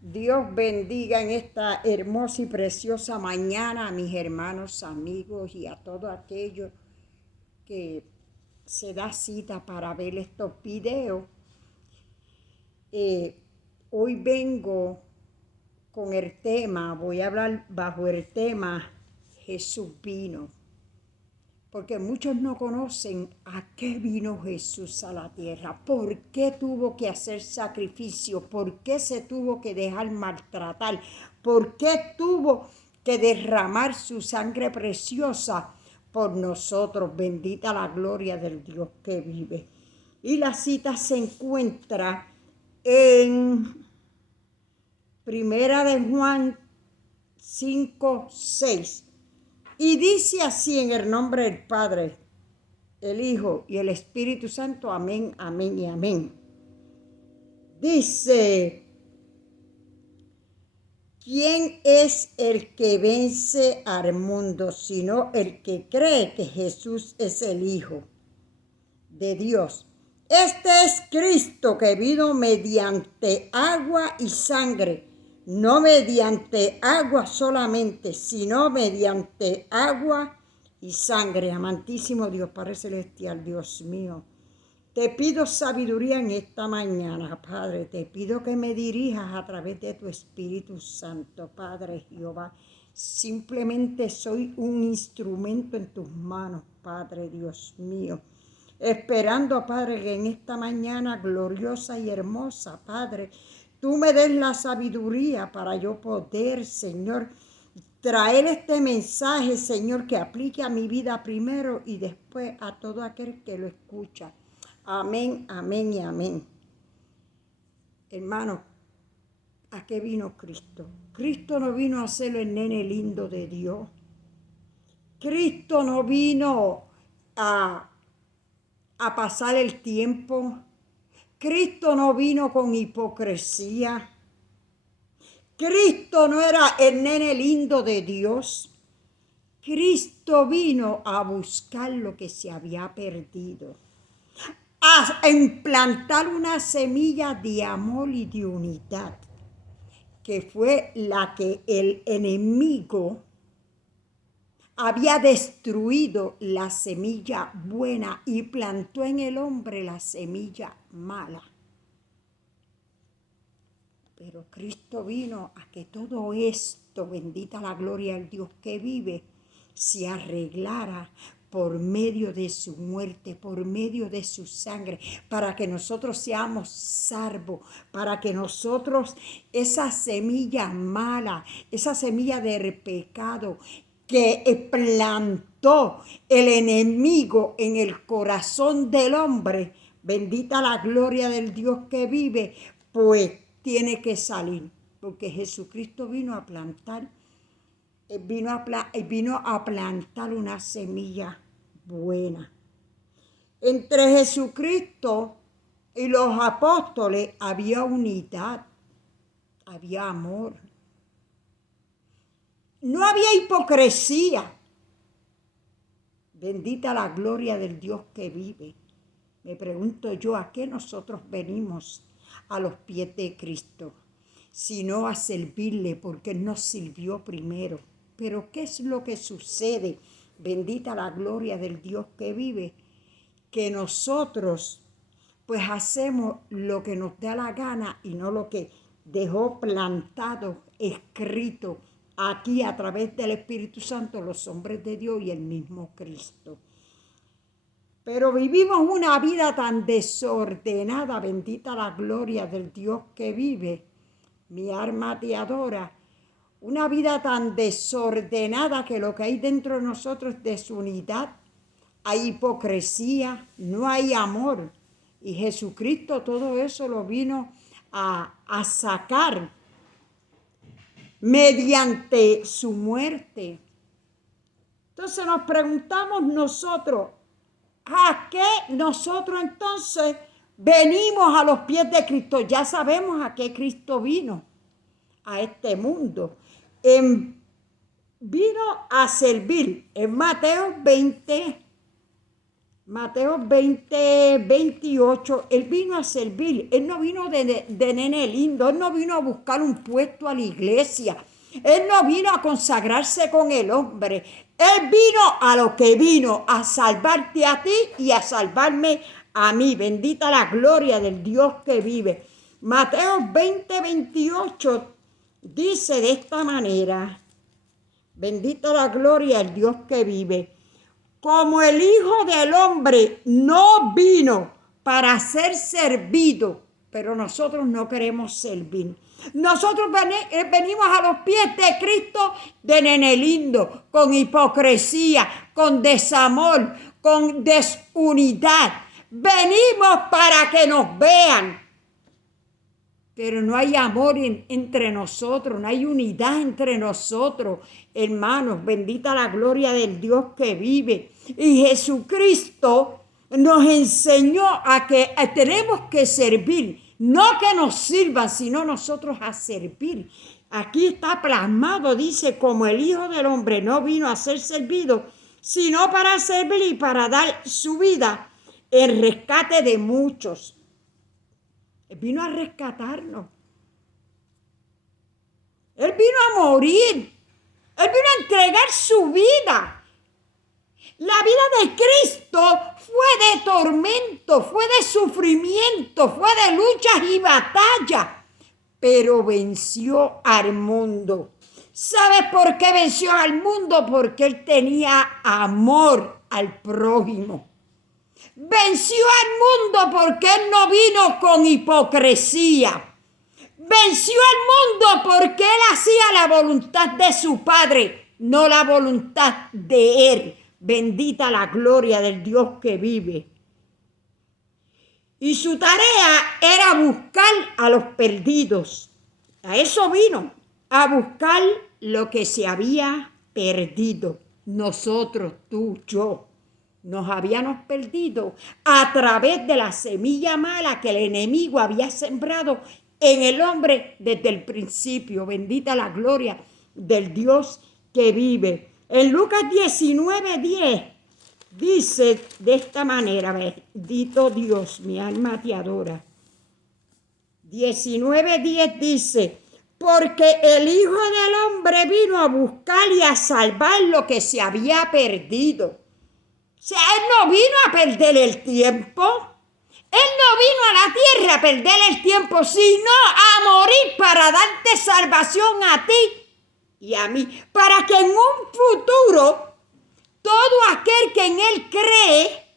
Dios bendiga en esta hermosa y preciosa mañana a mis hermanos, amigos y a todos aquellos que se da cita para ver estos videos. Hoy vengo con el tema, voy a hablar bajo el tema Jesús vino. Porque muchos no conocen a qué vino Jesús a la tierra, por qué tuvo que hacer sacrificio, por qué se tuvo que dejar maltratar, por qué tuvo que derramar su sangre preciosa por nosotros. Bendita la gloria del Dios que vive. Y la cita se encuentra en Primera de Juan 5:6. Y dice así en el nombre del Padre, el Hijo y el Espíritu Santo. Amén, amén y amén. Dice, ¿quién es el que vence al mundo sino el que cree que Jesús es el Hijo de Dios? Este es Cristo que vino mediante agua y sangre, no mediante agua solamente, sino mediante agua y sangre. Amantísimo Dios, Padre Celestial, Dios mío, te pido sabiduría en esta mañana, Padre. Te pido que me dirijas a través de tu Espíritu Santo, Padre Jehová. Simplemente soy un instrumento en tus manos, Padre Dios mío. Esperando, Padre, que en esta mañana gloriosa y hermosa, Padre, tú me des la sabiduría para yo poder, Señor, traer este mensaje, Señor, que aplique a mi vida primero y después a todo aquel que lo escucha. Amén, amén y amén. Hermano, ¿a qué vino Cristo? Cristo no vino a ser el nene lindo de Dios. Cristo no vino a pasar el tiempo. Cristo no vino con hipocresía. Cristo no era el nene lindo de Dios. Cristo vino a buscar lo que se había perdido, a implantar una semilla de amor y de unidad, que fue la que el enemigo había destruido, la semilla buena, y plantó en el hombre la semilla mala. Pero Cristo vino a que todo esto, bendita la gloria del Dios que vive, se arreglara por medio de su muerte, por medio de su sangre, para que nosotros seamos salvos, para que nosotros, esa semilla mala, esa semilla del pecado que plantó el enemigo en el corazón del hombre, bendita la gloria del Dios que vive, pues tiene que salir, porque Jesucristo vino a plantar, vino a plantar una semilla buena. Entre Jesucristo y los apóstoles había unidad, había amor. No había hipocresía. Bendita la gloria del Dios que vive. Me pregunto yo, ¿a qué nosotros venimos a los pies de Cristo? Sino a servirle, porque Él nos sirvió primero. Pero ¿qué es lo que sucede? Bendita la gloria del Dios que vive. Que nosotros pues hacemos lo que nos da la gana y no lo que dejó plantado, escrito aquí a través del Espíritu Santo, los hombres de Dios y el mismo Cristo. Pero vivimos una vida tan desordenada, bendita la gloria del Dios que vive. Mi alma te adora. Una vida tan desordenada que lo que hay dentro de nosotros es desunidad. Hay hipocresía, no hay amor. Y Jesucristo todo eso lo vino a sacar mediante su muerte. Entonces nos preguntamos nosotros, ¿a qué nosotros entonces venimos a los pies de Cristo? Ya sabemos a qué Cristo vino a este mundo. Vino a servir. En Mateo 20, Mateo 20, 28, Él vino a servir, Él no vino de nene lindo, Él no vino a buscar un puesto a la iglesia, Él no vino a consagrarse con el hombre, Él vino a lo que vino, a salvarte a ti y a salvarme a mí. Bendita la gloria del Dios que vive. Mateo 20, 28 dice de esta manera, bendita la gloria del Dios que vive. Como el Hijo del Hombre no vino para ser servido, pero nosotros no queremos servir. Nosotros venimos a los pies de Cristo de nene lindo, con hipocresía, con desamor, con desunidad. Venimos para que nos vean. Pero no hay amor entre nosotros, no hay unidad entre nosotros, hermanos. Bendita la gloria del Dios que vive. Y Jesucristo nos enseñó a que tenemos que servir, no que nos sirvan, sino nosotros a servir. Aquí está plasmado, dice, como el Hijo del Hombre no vino a ser servido, sino para servir y para dar su vida en rescate de muchos. Él vino a rescatarnos. Él vino a morir. Él vino a entregar su vida. La vida de Cristo fue de tormento, fue de sufrimiento, fue de luchas y batallas, pero venció al mundo. ¿Sabes por qué venció al mundo? Porque Él tenía amor al prójimo. Venció al mundo porque Él no vino con hipocresía. Venció al mundo porque Él hacía la voluntad de su Padre, no la voluntad de Él. Bendita la gloria del Dios que vive. Y su tarea era buscar a los perdidos. A eso vino, a buscar lo que se había perdido. Nosotros, tú, yo. Nos habíamos perdido a través de la semilla mala que el enemigo había sembrado en el hombre desde el principio. Bendita la gloria del Dios que vive. En Lucas 19:10 dice de esta manera, bendito Dios, mi alma te adora. 19:10 dice, porque el Hijo del Hombre vino a buscar y a salvar lo que se había perdido. O sea, Él no vino a perder el tiempo. Él no vino a la tierra a perder el tiempo, sino a morir para darte salvación a ti y a mí. Para que en un futuro, todo aquel que en Él cree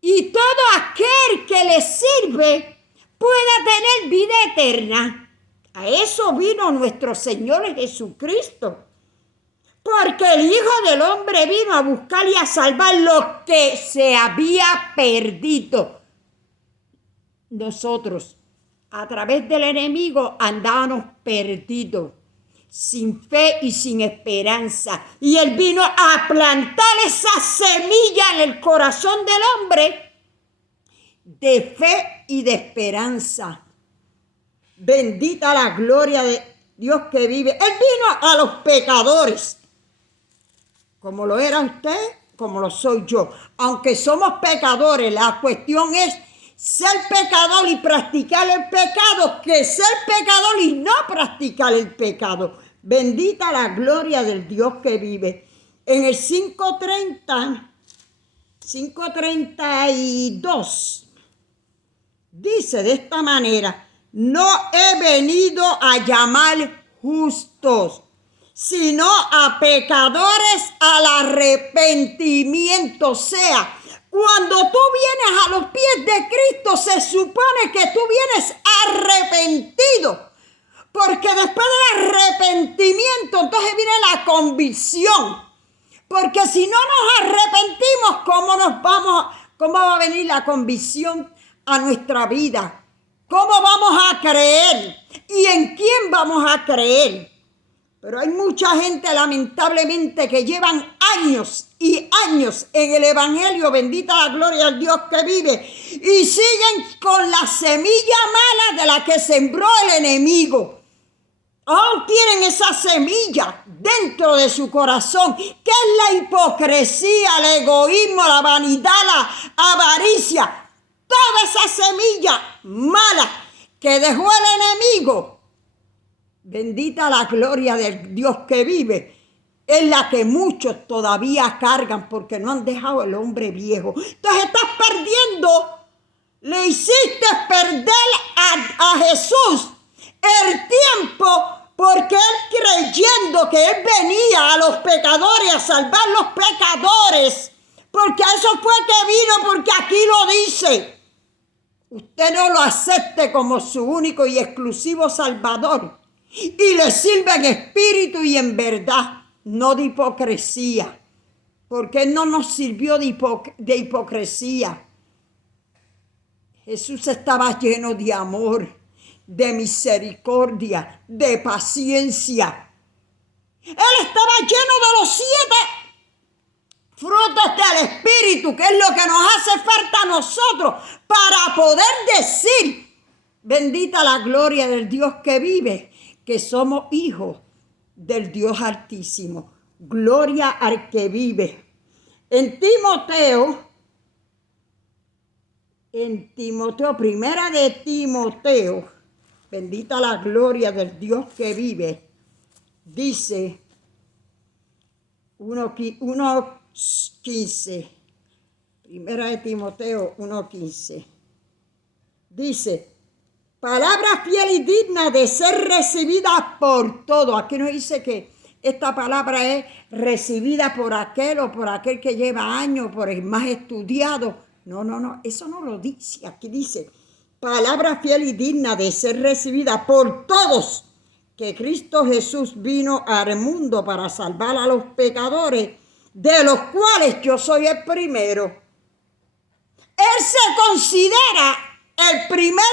y todo aquel que le sirve pueda tener vida eterna. A eso vino nuestro Señor Jesucristo. Porque el Hijo del Hombre vino a buscar y a salvar lo que se había perdido. Nosotros, a través del enemigo, andábamos perdidos, sin fe y sin esperanza. Y Él vino a plantar esa semilla en el corazón del hombre de fe y de esperanza. Bendita la gloria de Dios que vive. Él vino a los pecadores. Como lo era usted, como lo soy yo. Aunque somos pecadores, la cuestión es ser pecador y practicar el pecado, que ser pecador y no practicar el pecado. Bendita la gloria del Dios que vive. En el 5:32, dice de esta manera, no he venido a llamar justos, sino a pecadores al arrepentimiento. O sea, cuando tú vienes a los pies de Cristo, se supone que tú vienes arrepentido. Porque después del arrepentimiento, entonces viene la convicción. Porque si no nos arrepentimos, ¿cómo va a venir la convicción a nuestra vida? ¿Cómo vamos a creer? ¿Y en quién vamos a creer? Pero hay mucha gente, lamentablemente, que llevan años y años en el evangelio, bendita la gloria del Dios que vive, y siguen con la semilla mala de la que sembró el enemigo. aún tienen esa semilla dentro de su corazón, que es la hipocresía, el egoísmo, la vanidad, la avaricia, toda esa semilla mala que dejó el enemigo. Bendita la gloria del Dios que vive, es la que muchos todavía cargan porque no han dejado el hombre viejo. Entonces estás perdiendo, le hiciste perder a Jesús el tiempo, porque él, creyendo que él venía a los pecadores, a salvar los pecadores, porque a eso fue que vino, porque aquí lo dice. Usted no lo acepte como su único y exclusivo Salvador y le sirve en espíritu y en verdad, no de hipocresía, porque él no nos sirvió de hipocresía. Jesús estaba lleno de amor, de misericordia, de paciencia. Él estaba lleno de los 7 frutos del Espíritu, que es lo que nos hace falta a nosotros para poder decir, bendita la gloria del Dios que vive, que somos hijos del Dios Altísimo. Gloria al que vive. En Timoteo, primera de Timoteo, bendita la gloria del Dios que vive, dice 1:15, primera de Timoteo 1:15, dice, palabra fiel y digna de ser recibida por todos. Aquí nos dice que esta palabra es recibida por aquel o por aquel que lleva años, por el más estudiado. No, eso no lo dice. Aquí dice, palabra fiel y digna de ser recibida por todos, que Cristo Jesús vino al mundo para salvar a los pecadores, de los cuales yo soy el primero. Él se considera el primer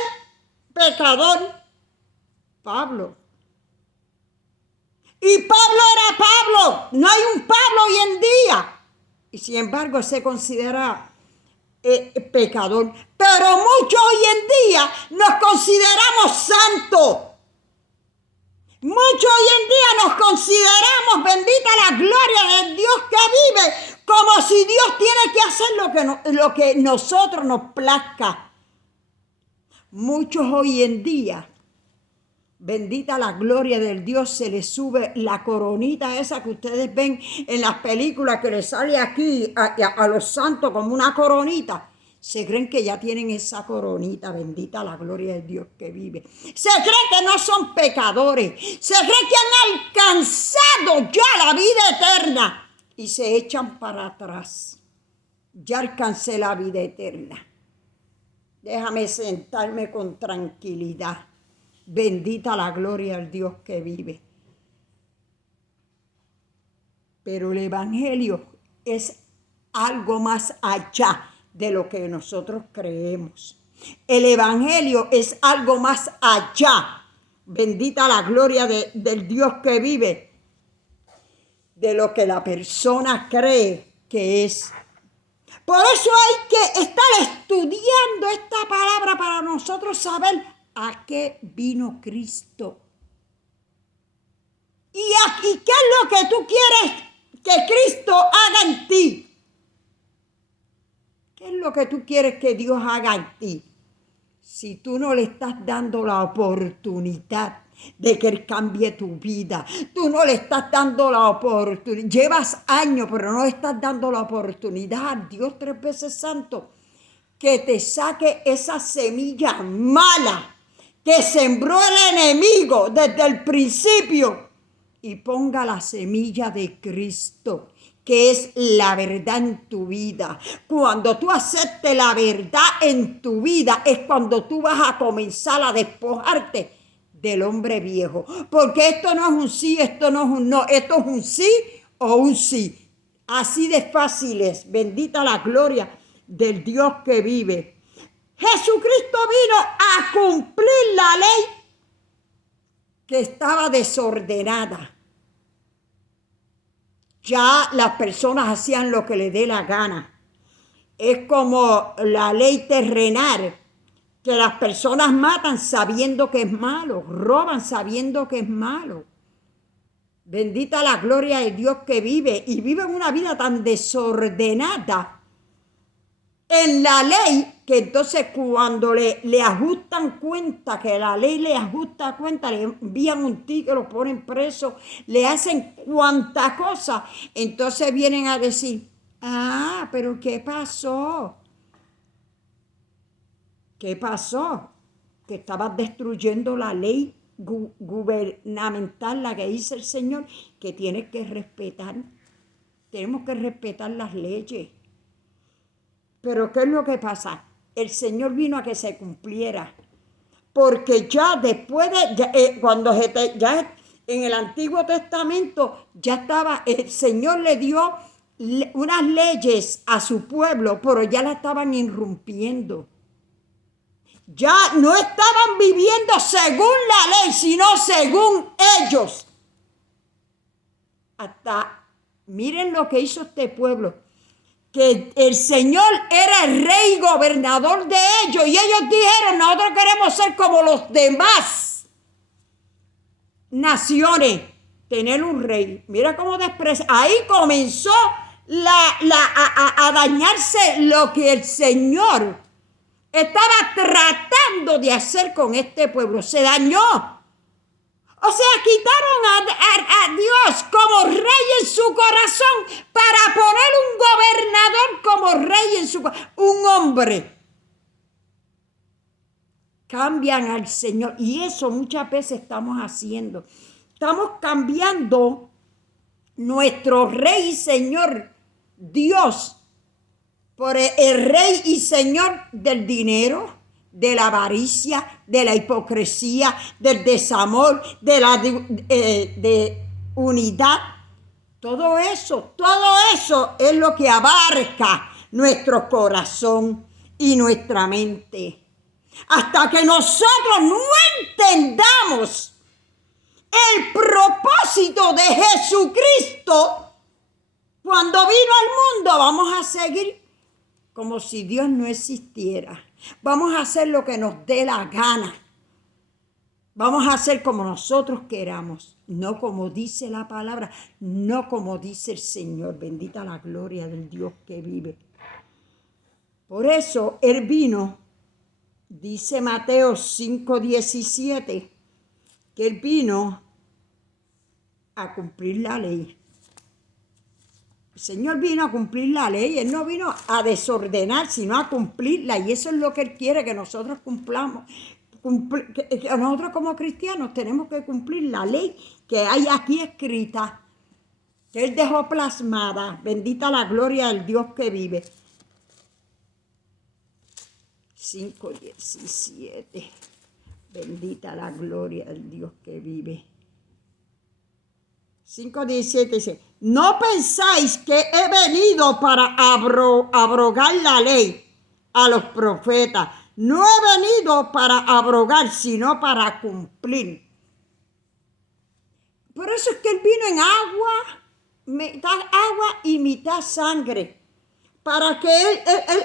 pecador, Pablo. Y Pablo era Pablo. No hay un Pablo hoy en día. Y sin embargo se considera pecador. Pero muchos hoy en día nos consideramos santos. Muchos hoy en día nos consideramos, bendita la gloria del Dios que vive, como si Dios tiene que hacer lo que nosotros nos plazca. Muchos hoy en día, bendita la gloria del Dios, se les sube la coronita esa que ustedes ven en las películas, que les sale aquí a los santos como una coronita. Se creen que ya tienen esa coronita, bendita la gloria del Dios que vive. Se cree que no son pecadores, se cree que han alcanzado ya la vida eterna y se echan para atrás. Ya alcancé la vida eterna. Déjame sentarme con tranquilidad. Bendita la gloria al Dios que vive. Pero el Evangelio es algo más allá de lo que nosotros creemos. El Evangelio es algo más allá. Bendita la gloria del Dios que vive, de lo que la persona cree que es. Por eso hay que estar estudiando esta palabra para nosotros saber a qué vino Cristo. ¿Y qué es lo que tú quieres que Cristo haga en ti? ¿Qué es lo que tú quieres que Dios haga en ti? Si tú no le estás dando la oportunidad de que Él cambie tu vida, tú no le estás dando la oportunidad, llevas años, pero no le estás dando la oportunidad, Dios 3 veces santo, que te saque esa semilla mala que sembró el enemigo desde el principio y ponga la semilla de Cristo, que es la verdad en tu vida. Cuando tú aceptes la verdad en tu vida es cuando tú vas a comenzar a despojarte del hombre viejo. Porque esto no es un sí, esto no es un no, esto es un sí o un sí. Así de fácil es. Bendita la gloria del Dios que vive. Jesucristo vino a cumplir la ley que estaba desordenada. Ya las personas hacían lo que les dé la gana. Es como la ley terrenal que las personas matan sabiendo que es malo, roban sabiendo que es malo. Bendita la gloria de Dios que vive y vive una vida tan desordenada en la ley, que entonces cuando le ajustan cuenta, que la ley le ajusta cuenta, le envían un ticket, lo ponen preso, le hacen cuanta cosa, entonces vienen a decir, ah, pero ¿qué pasó? ¿Qué pasó? Que estabas destruyendo la ley gubernamental, la que dice el Señor, que tienes que respetar. Tenemos que respetar las leyes. Pero ¿qué es lo que pasa? El Señor vino a que se cumpliera. Porque ya después de, ya en el Antiguo Testamento, ya estaba, el Señor le dio unas leyes a su pueblo, pero ya la estaban irrumpiendo. Ya no estaban viviendo según la ley, sino según ellos. Hasta, miren lo que hizo este pueblo, que el Señor era el rey y gobernador de ellos, y ellos dijeron, nosotros queremos ser como los demás naciones, tener un rey. Mira cómo desprecia. Ahí comenzó a dañarse lo que el Señor estaba tratando de hacer con este pueblo. Se dañó. O sea, quitaron a Dios como rey en su corazón para poner un gobernador como rey en su corazón. Un hombre. Cambian al Señor. Y eso muchas veces estamos haciendo. Estamos cambiando nuestro rey y Señor Dios por el rey y Señor del dinero, de la avaricia, de la hipocresía, del desamor, de la de unidad. Todo eso es lo que abarca nuestro corazón y nuestra mente. Hasta que nosotros no entendamos el propósito de Jesucristo, cuando vino al mundo, vamos a seguir como si Dios no existiera. Vamos a hacer lo que nos dé la gana. Vamos a hacer como nosotros queramos, no como dice la palabra, no como dice el Señor. Bendita la gloria del Dios que vive. Por eso Él vino, dice Mateo 5:17, que Él vino a cumplir la ley. El Señor vino a cumplir la ley, Él no vino a desordenar, sino a cumplirla. Y eso es lo que Él quiere que nosotros cumplamos. Que nosotros como cristianos tenemos que cumplir la ley que hay aquí escrita, que Él dejó plasmada. Bendita la gloria del Dios que vive. 5:17. Bendita la gloria del Dios que vive. 5:17 dice, no pensáis que he venido para abrogar la ley a los profetas. No he venido para abrogar, sino para cumplir. Por eso es que Él vino en agua, mitad agua y mitad sangre. Para que Él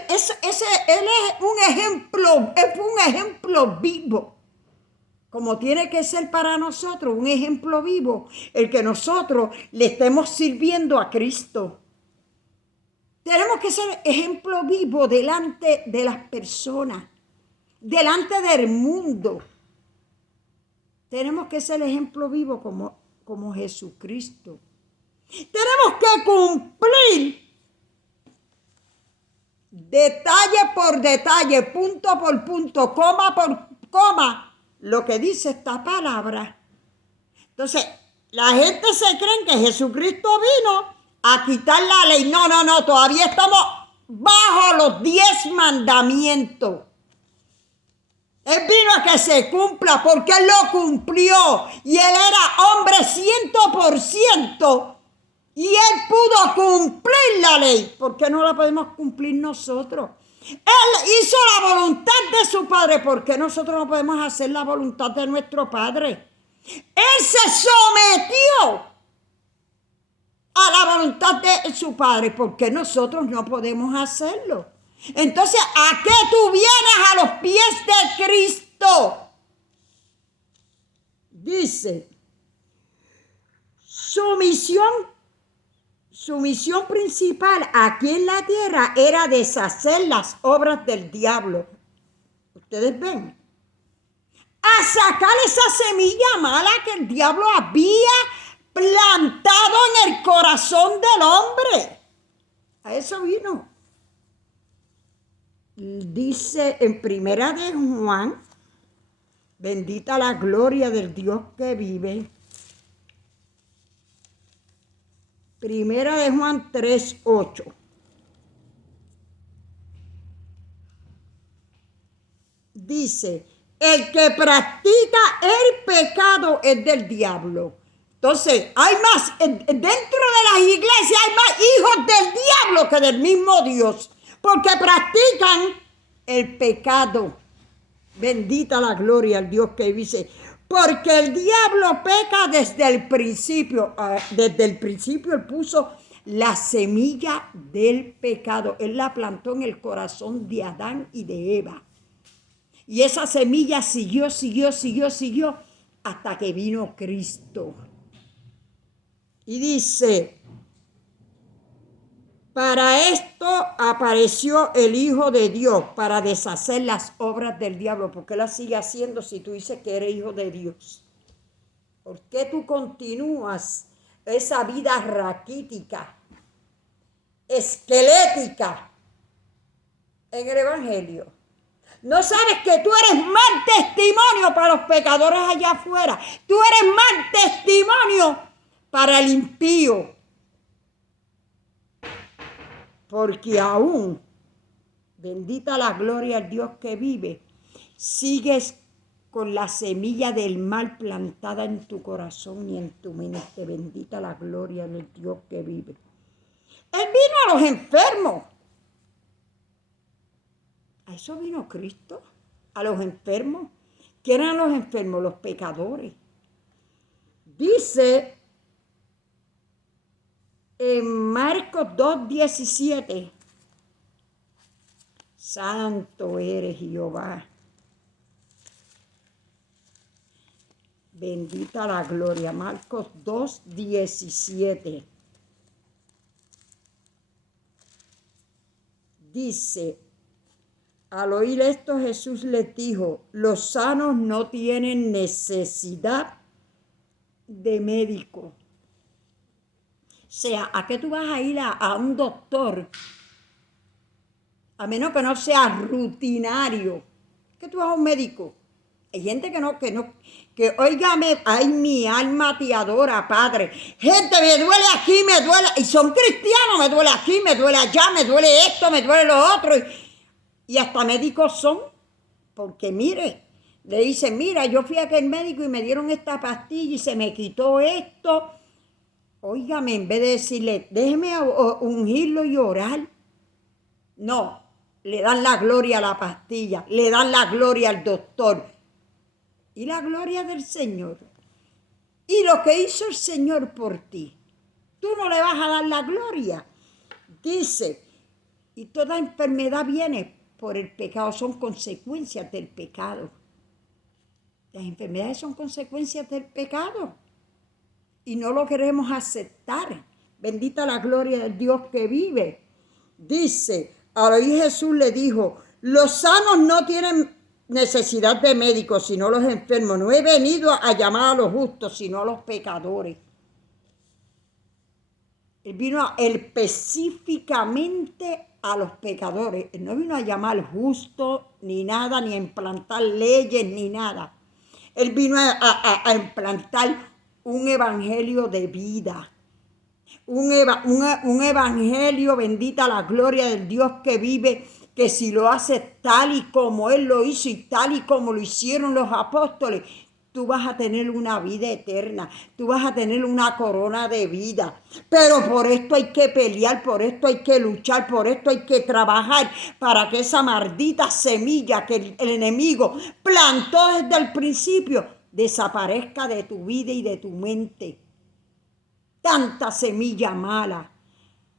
es un ejemplo vivo. Como tiene que ser para nosotros un ejemplo vivo, el que nosotros le estemos sirviendo a Cristo. Tenemos que ser ejemplo vivo delante de las personas, delante del mundo. Tenemos que ser ejemplo vivo como Jesucristo. Tenemos que cumplir detalle por detalle, punto por punto, coma por coma, lo que dice esta palabra. Entonces, la gente se cree que Jesucristo vino a quitar la ley. No, todavía estamos bajo los 10 mandamientos. Él vino a que se cumpla porque Él lo cumplió. Y Él era hombre 100%. Y Él pudo cumplir la ley. ¿Por qué no la podemos cumplir nosotros? Él hizo la voluntad de su Padre. ¿Por qué nosotros no podemos hacer la voluntad de nuestro Padre? Él se sometió a la voluntad de su Padre. ¿Por qué nosotros no podemos hacerlo? Entonces, ¿a qué tú vienes a los pies de Cristo? Dice, su misión principal aquí en la tierra era deshacer las obras del diablo. ¿Ustedes ven? A sacar esa semilla mala que el diablo había plantado en el corazón del hombre. A eso vino. Dice en Primera de Juan, bendita la gloria del Dios que vive. Primera de Juan 3:8. Dice, el que practica el pecado es del diablo. Entonces, hay más, dentro de las iglesias hay más hijos del diablo que del mismo Dios, porque practican el pecado. Bendita la gloria al Dios que dice, porque el diablo peca desde el principio. Desde el principio él puso la semilla del pecado. Él la plantó en el corazón de Adán y de Eva. Y esa semilla siguió hasta que vino Cristo. Y dice, para esto apareció el Hijo de Dios, para deshacer las obras del diablo. ¿Por qué las sigue haciendo si tú dices que eres hijo de Dios? ¿Por qué tú continúas esa vida raquítica, esquelética en el Evangelio? ¿No sabes que tú eres mal testimonio para los pecadores allá afuera? Tú eres mal testimonio para el impío. Porque aún, bendita la gloria al Dios que vive, sigues con la semilla del mal plantada en tu corazón y en tu mente. Bendita la gloria del Dios que vive. Él vino a los enfermos. A eso vino Cristo, a los enfermos. ¿Quién eran los enfermos? Los pecadores. Dice en Marcos 2:17, santo eres Jehová. Bendita la gloria. Marcos 2:17. Dice, al oír esto Jesús les dijo, los sanos no tienen necesidad de médico. O sea, ¿a qué tú vas a ir a un doctor? A menos que no sea rutinario. ¿Qué tú vas a un médico? Hay gente que óigame, ay, mi alma te adora, Padre. Gente, me duele aquí, me duele, y son cristianos, me duele aquí, me duele allá, me duele esto, me duele lo otro. Y hasta médicos son, porque mire, le dicen, mira, yo fui a aquel médico y me dieron esta pastilla y se me quitó esto. Óigame, en vez de decirle, déjeme ungirlo y orar. No, le dan la gloria a la pastilla, le dan la gloria al doctor. Y la gloria del Señor. Y lo que hizo el Señor por ti, tú no le vas a dar la gloria. Dice, y toda enfermedad viene por el pecado, son consecuencias del pecado. Las enfermedades son consecuencias del pecado. Y no lo queremos aceptar. Bendita la gloria del Dios que vive. Dice, al oír Jesús le dijo, los sanos no tienen necesidad de médicos, sino los enfermos. No he venido a llamar a los justos, sino a los pecadores. Él vino específicamente a los pecadores. Él no vino a llamar justos ni nada, ni a implantar leyes ni nada. Él vino a implantar un evangelio de vida. Un evangelio, bendita la gloria del Dios que vive, que si lo haces tal y como Él lo hizo y tal y como lo hicieron los apóstoles, tú vas a tener una vida eterna, tú vas a tener una corona de vida. Pero por esto hay que pelear, por esto hay que luchar, por esto hay que trabajar para que esa maldita semilla que el enemigo plantó desde el principio desaparezca de tu vida y de tu mente. Tanta semilla mala.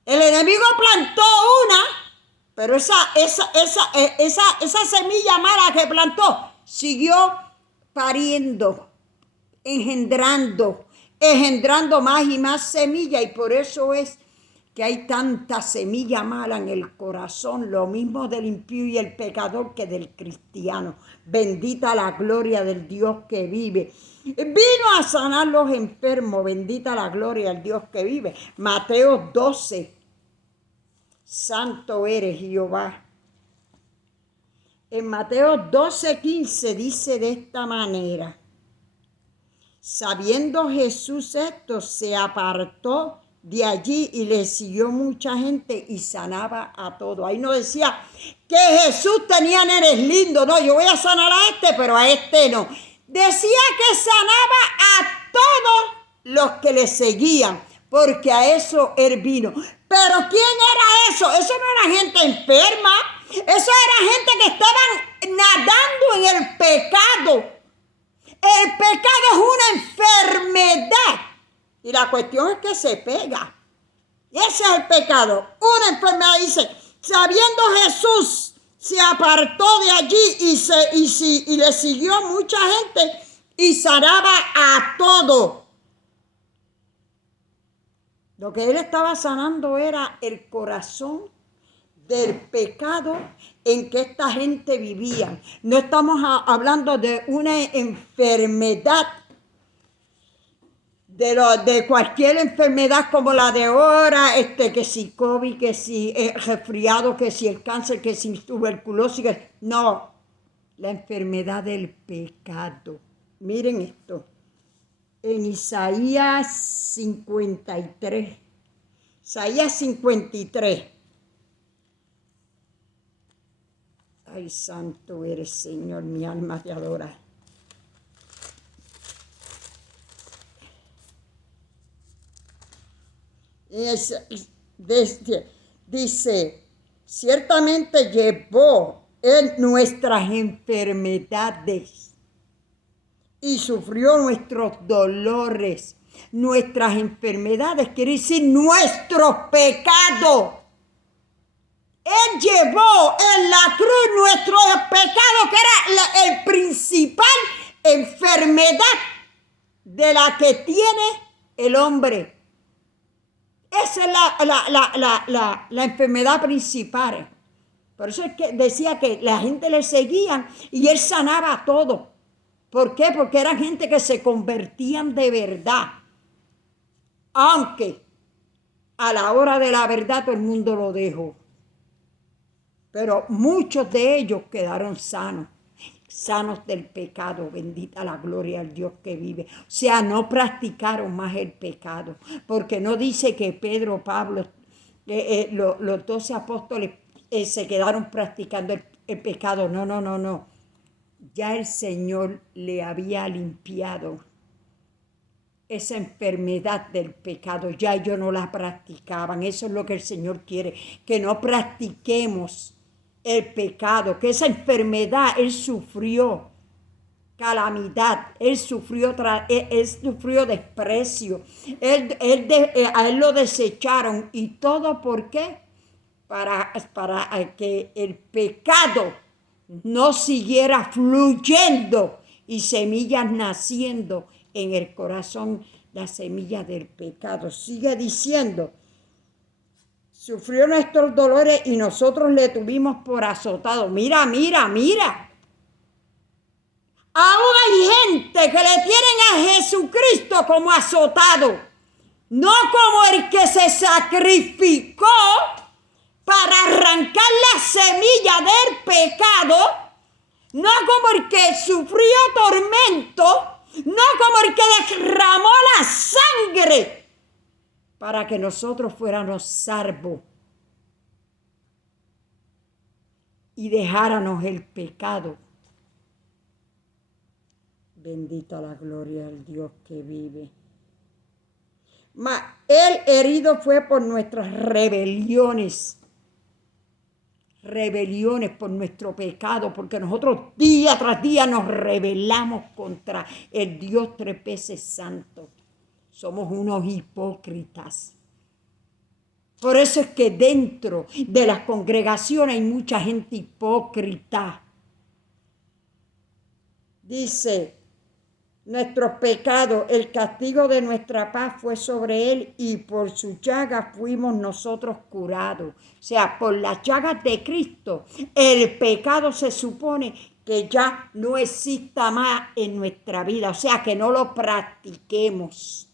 El enemigo plantó una Pero esa semilla mala que plantó siguió pariendo, engendrando más y más semilla, y por eso es que hay tanta semilla mala en el corazón, lo mismo del impío y el pecador que del cristiano. Bendita la gloria del Dios que vive. Vino a sanar los enfermos, bendita la gloria del Dios que vive. Mateo 12, santo eres Jehová. En Mateo 12:15 dice de esta manera: sabiendo Jesús esto, se apartó de allí y le siguió mucha gente y sanaba a todos. Ahí no decía que Jesús tenía nenes lindos, no, yo voy a sanar a este, pero a este no. Decía que sanaba a todos los que le seguían, porque a eso él vino. Pero ¿quién era eso? Eso no era gente enferma, eso era gente que estaban nadando en el pecado. El pecado es una enfermedad y la cuestión es que se pega. Ese es el pecado, una enfermedad. Dice, sabiendo Jesús, se apartó de allí y le siguió mucha gente y sanaba a todo. Lo que él estaba sanando era el corazón del pecado en que esta gente vivía. No estamos hablando de una enfermedad, de cualquier enfermedad como la de ahora, que si COVID, que si resfriado, que si el cáncer, que si tuberculosis. No, la enfermedad del pecado. Miren esto. En Isaías 53. Isaías 53. Ay, santo eres, Señor, mi alma te adora. Dice, ciertamente llevó él nuestras enfermedades y sufrió nuestros dolores. Nuestras enfermedades quiere decir nuestros pecados. Él llevó en la cruz nuestros pecados, que era el principal enfermedad de la que tiene el hombre. Esa es la enfermedad principal. Por eso es que decía que la gente le seguía y él sanaba a todo. ¿Por qué? Porque eran gente que se convertían de verdad. Aunque a la hora de la verdad todo el mundo lo dejó. Pero muchos de ellos quedaron sanos del pecado, bendita la gloria al Dios que vive. O sea, no practicaron más el pecado, porque no dice que Pedro, Pablo, los 12 apóstoles se quedaron practicando el pecado. No. Ya el Señor le había limpiado esa enfermedad del pecado, ya ellos no la practicaban. Eso es lo que el Señor quiere, que no practiquemos el pecado, que esa enfermedad él sufrió calamidad, él sufrió desprecio, a él lo desecharon. ¿Y todo por qué? Para que el pecado no siguiera fluyendo y semillas naciendo en el corazón, la semilla del pecado. Sigue diciendo, sufrió nuestros dolores y nosotros le tuvimos por azotado. Mira. Aún hay gente que le tienen a Jesucristo como azotado, no como el que se sacrificó para arrancar la semilla del pecado, no como el que sufrió tormento, no como el que derramó la sangre para que nosotros fuéramos salvos y dejáramos el pecado. Bendita la gloria del Dios que vive. Mas él herido fue por nuestras rebeliones por nuestro pecado, porque nosotros día tras día nos rebelamos contra el Dios tres veces santo. Somos unos hipócritas. Por eso es que dentro de las congregaciones hay mucha gente hipócrita. Dice, nuestros pecados, el castigo de nuestra paz fue sobre él y por sus llagas fuimos nosotros curados. O sea, por las llagas de Cristo, el pecado se supone que ya no exista más en nuestra vida. O sea, que no lo practiquemos.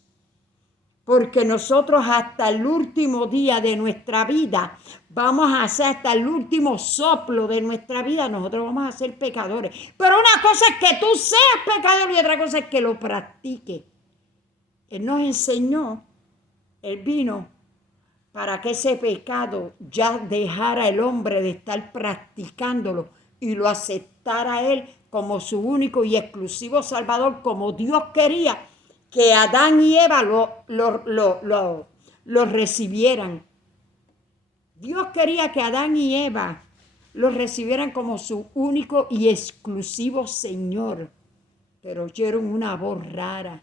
Porque nosotros hasta el último día de nuestra vida, vamos a hacer hasta el último soplo de nuestra vida, nosotros vamos a ser pecadores. Pero una cosa es que tú seas pecador y otra cosa es que lo practiques. Él nos enseñó, Él vino para que ese pecado ya dejara el hombre de estar practicándolo y lo aceptara Él como su único y exclusivo Salvador, como Dios quería que Adán y Eva lo recibieran. Dios quería que Adán y Eva lo recibieran como su único y exclusivo Señor, pero oyeron una voz rara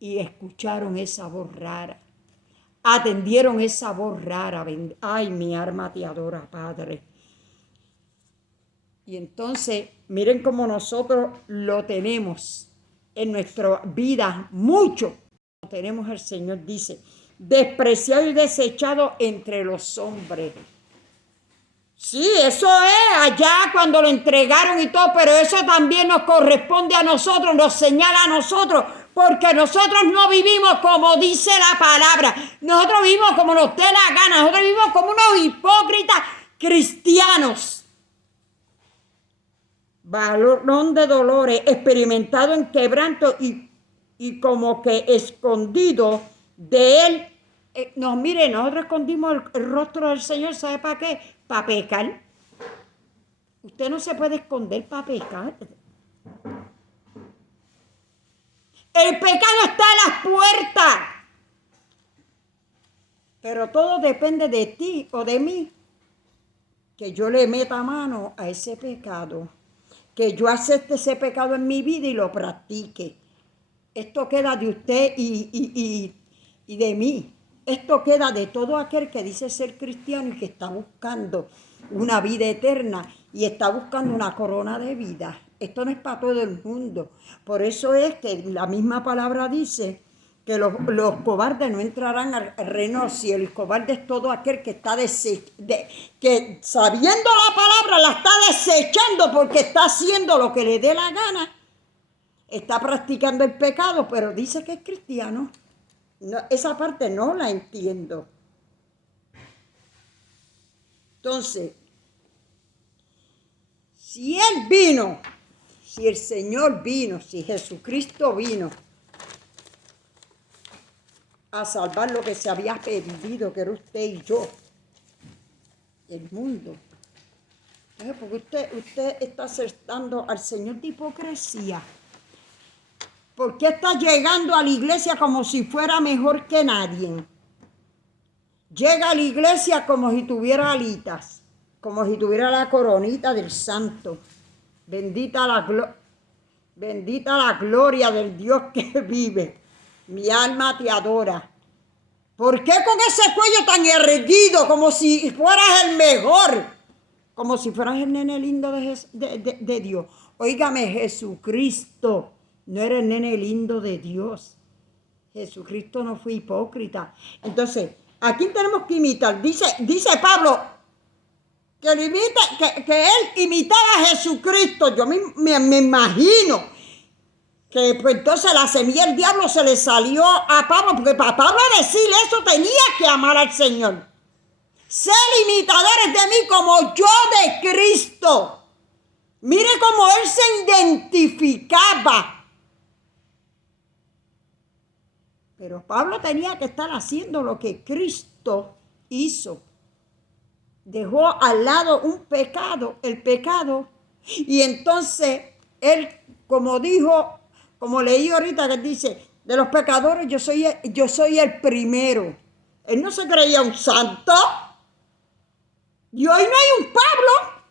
y escucharon esa voz rara, atendieron esa voz rara. Ay, mi alma te adora, Padre. Y entonces, miren cómo nosotros lo tenemos en nuestra vida, mucho tenemos. El Señor dice, despreciado y desechado entre los hombres. Sí, eso es allá cuando lo entregaron y todo, pero eso también nos corresponde a nosotros, nos señala a nosotros, porque nosotros no vivimos como dice la palabra, nosotros vivimos como nos dé la gana, nosotros vivimos como unos hipócritas cristianos. Varón de dolores, experimentado en quebranto y como que escondido de él. Mire, nosotros escondimos el rostro del Señor, ¿sabe para qué? Para pecar. Usted no se puede esconder para pecar. El pecado está a las puertas. Pero todo depende de ti o de mí. Que yo le meta mano a ese pecado. Que yo acepte ese pecado en mi vida y lo practique. Esto queda de usted y de mí. Esto queda de todo aquel que dice ser cristiano y que está buscando una vida eterna y está buscando una corona de vida. Esto no es para todo el mundo. Por eso es que la misma palabra dice que los cobardes no entrarán al reino del cielo. El cobarde es todo aquel que está que sabiendo la palabra la está desechando porque está haciendo lo que le dé la gana. Está practicando el pecado, pero dice que es cristiano. No, esa parte no la entiendo. Entonces, si Él vino, si el Señor vino, si Jesucristo vino a salvar lo que se había perdido, que era usted y yo, el mundo. Entonces, porque usted está acertando al Señor de hipocresía. ¿Por qué está llegando a la iglesia como si fuera mejor que nadie? Llega a la iglesia como si tuviera alitas, como si tuviera la coronita del santo. Bendita la gloria del Dios que vive. Mi alma te adora. ¿Por qué con ese cuello tan erguido, como si fueras el mejor? Como si fueras el nene lindo de Dios. Óigame, Jesucristo no era el nene lindo de Dios. Jesucristo no fue hipócrita. Entonces, ¿a quién tenemos que imitar? Dice Pablo que él imitaba a Jesucristo. Yo me imagino que pues entonces la semilla del diablo se le salió a Pablo, porque para Pablo decirle eso tenía que amar al Señor. Ser imitadores de mí como yo de Cristo. Mire cómo él se identificaba. Pero Pablo tenía que estar haciendo lo que Cristo hizo. Dejó al lado un pecado, el pecado, y entonces él, como dijo, como leí ahorita que dice, de los pecadores yo soy el primero. Él no se creía un santo. Y hoy no hay un Pablo.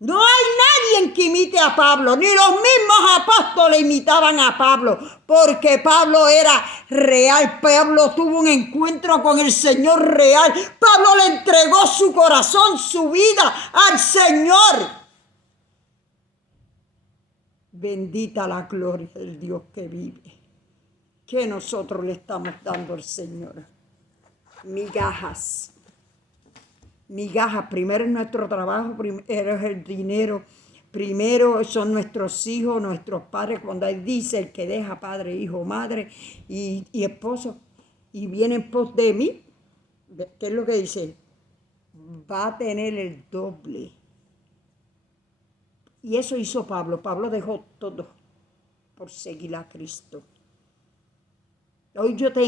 No hay nadie que imite a Pablo, ni los mismos apóstoles imitaban a Pablo, porque Pablo era real. Pablo tuvo un encuentro con el Señor real. Pablo le entregó su corazón, su vida al Señor. Bendita la gloria del Dios que vive. Que nosotros le estamos dando al Señor. Migajas. Migajas. Primero es nuestro trabajo, primero es el dinero, primero son nuestros hijos, nuestros padres. Cuando ahí dice el que deja padre, hijo, madre y esposo, y viene en pos de mí, ¿qué es lo que dice? Va a tener el doble. Y eso hizo Pablo. Pablo dejó todo por seguir a Cristo. Hoy yo te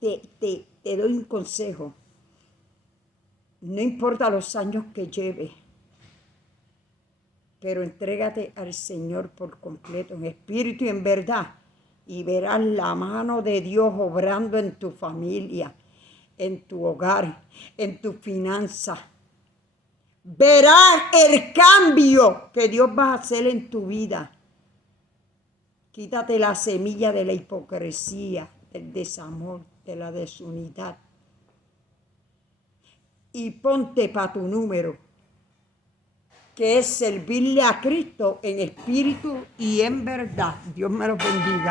doy un consejo. No importa los años que lleves, pero entrégate al Señor por completo, en espíritu y en verdad, y verás la mano de Dios obrando en tu familia, en tu hogar, en tu finanza. Verás el cambio que Dios va a hacer en tu vida. Quítate la semilla de la hipocresía, del desamor, de la desunidad. Y ponte para tu número, que es servirle a Cristo en espíritu y en verdad. Dios me los bendiga.